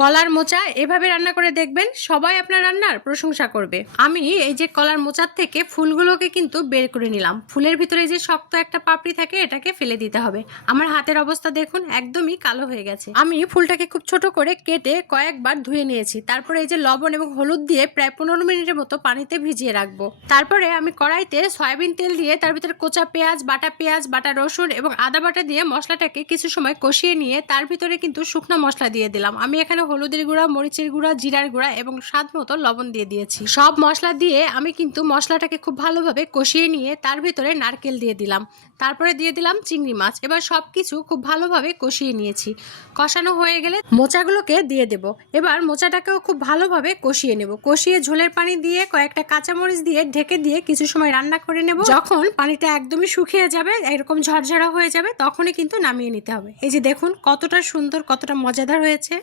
কলার মোচা এভাবে রান্না করে দেখবেন, সবাই আপনার রান্নার প্রশংসা করবে। আমি এই যে কলার মোচার থেকে ফুলগুলোকে কিন্তু বের করে নিলাম। ফুলের ভিতরে যে শক্ত একটা পাপড়ি থাকে এটাকে ফেলে দিতে হবে। আমার হাতের অবস্থা দেখুন, একদমই কালো হয়ে গেছে। আমি ফুলটাকে খুব ছোট করে কেটে কয়েকবার ধুয়ে নিয়েছি। তারপরে এই যে লবণ এবং হলুদ দিয়ে প্রায় 15 মিনিটের মতো পানিতে ভিজিয়ে রাখবো। তারপরে আমি কড়াইতে সয়াবিন তেল দিয়ে তার ভিতরে কোচা পেঁয়াজ, বাটা রসুন এবং আদা বাটা দিয়ে মশলাটাকে কিছু সময় কষিয়ে নিয়ে তার ভিতরে কিন্তু শুকনো মশলা দিয়ে দিলাম। আমি এখানে হলুদের গুঁড়া, মরিচের গুঁড়া, জিরার গুঁড়া এবং স্বাদ মতো লবণ দিয়ে দিয়েছি। সব মশলা দিয়ে আমি কিন্তু মশলাটাকে খুব ভালোভাবে কষিয়ে নিয়ে তার ভিতরে নারকেল দিয়ে দিলাম। তারপরে দিয়ে দিলাম চিংড়ি মাছ। এবার সবকিছু খুব ভালোভাবে কষিয়ে নিয়েছি। কষানো হয়ে গেলে মোচাগুলোকে দিয়ে দেব। এবার মোচাটাকেও খুব ভালোভাবে কষিয়ে নেব। কষিয়ে ঝোলের পানি দিয়ে কয়েকটা কাঁচামরিচ দিয়ে ঢেকে দিয়ে কিছু সময় রান্না করে নেব। যখন পানিটা একদমই শুকিয়ে যাবে, এরকম ঝরঝরা হয়ে যাবে, তখনই কিন্তু নামিয়ে নিতে হবে। এই যে দেখুন কতটা সুন্দর, কতটা মজাদার হয়েছে।